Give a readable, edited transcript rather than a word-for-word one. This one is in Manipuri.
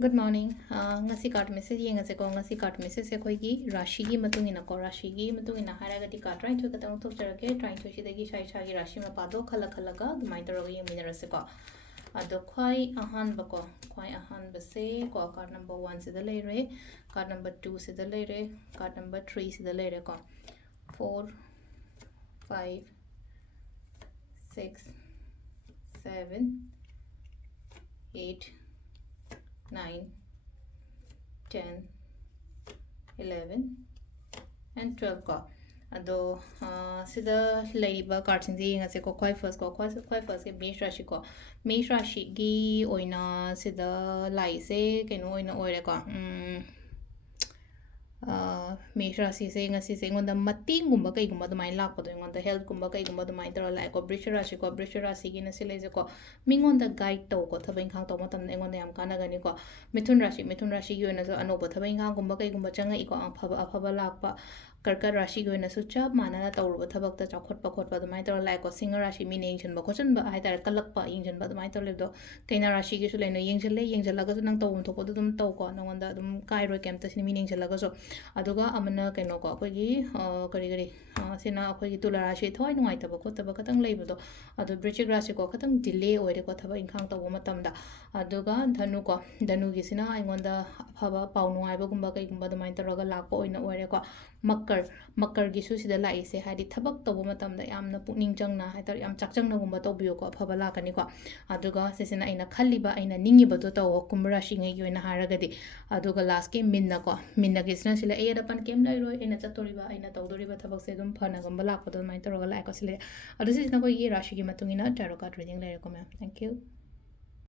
Good morning. Ngasi card message yengase ko ngasi card message se khoi gi rashi gi matungina ko rashi gi matungina haraga ti card right to katang thok charake trying to shidagi shai shagi rashi ma pado khala khala ga dumai toroga yemina rase ko ado khoi ahan ba ko khoi ahan ba se ko card number 1 se da leire card number 2 se da leire card number 3 se da leire ko 4 5 6 7 8 9 10 11 and 12 ko ado sida leiba cards inji ngase ko khoi first ke mesh rashi gi oina sida lai se keno oina oire ko mesh rashi se ngasi se ngonda mating gumba kai gumba dumai lak pa ngonda health gumba kai gumba dumai tor lai ko brisha rashi gi na sile je ko mingonda guide to ko thabain khang to matam ne ngonda yam kana gani ko mithun rashi gi oina so anoba thabain khang gumba kai gumba changa iko afaba lak pa karka rashi gi oina so chap manana tawruba thabak ta chakhot pa khot pa dumai tor lai ko singa rashi mi ne yingchen ba khochen ba ai tar kalak pa yingchen ba dumai tor le do kaina rashi gi su le no yingchen la ga su nang tawum thok dum taw ko ngonda dum kai ro kem ta sin mi yingchen la ga so aduga amana kaino ko akogi kari sina akogi tula rashi thoi nuai taba ko taba katang leibo do adu bridge rashi ko katang delay oire ko thaba inkhang taw matam da aduga dhanu gi sina aingonda phaba pau nuai ba gumba kai gumba dumai taraga lakpa oina oire ko makkar gi su sida lai se hadi thabak taw matam da yamna pukning changna haitar yam chakchangna gumba taw biyo ko phaba lakani ko aduga sesina aina khalliba aina ningi ba to taw kumbra shi ngai gi oina haragadi aduga last ke minna gi sina sila e da pan kem lai roi ena chatoriba aina tawdoriba thabak se dum phana gumba lakpa do mai taraga lai ko sile adu sesina ko gi rashi gi matungina tarot card reading lai ko ma'am. Thank you.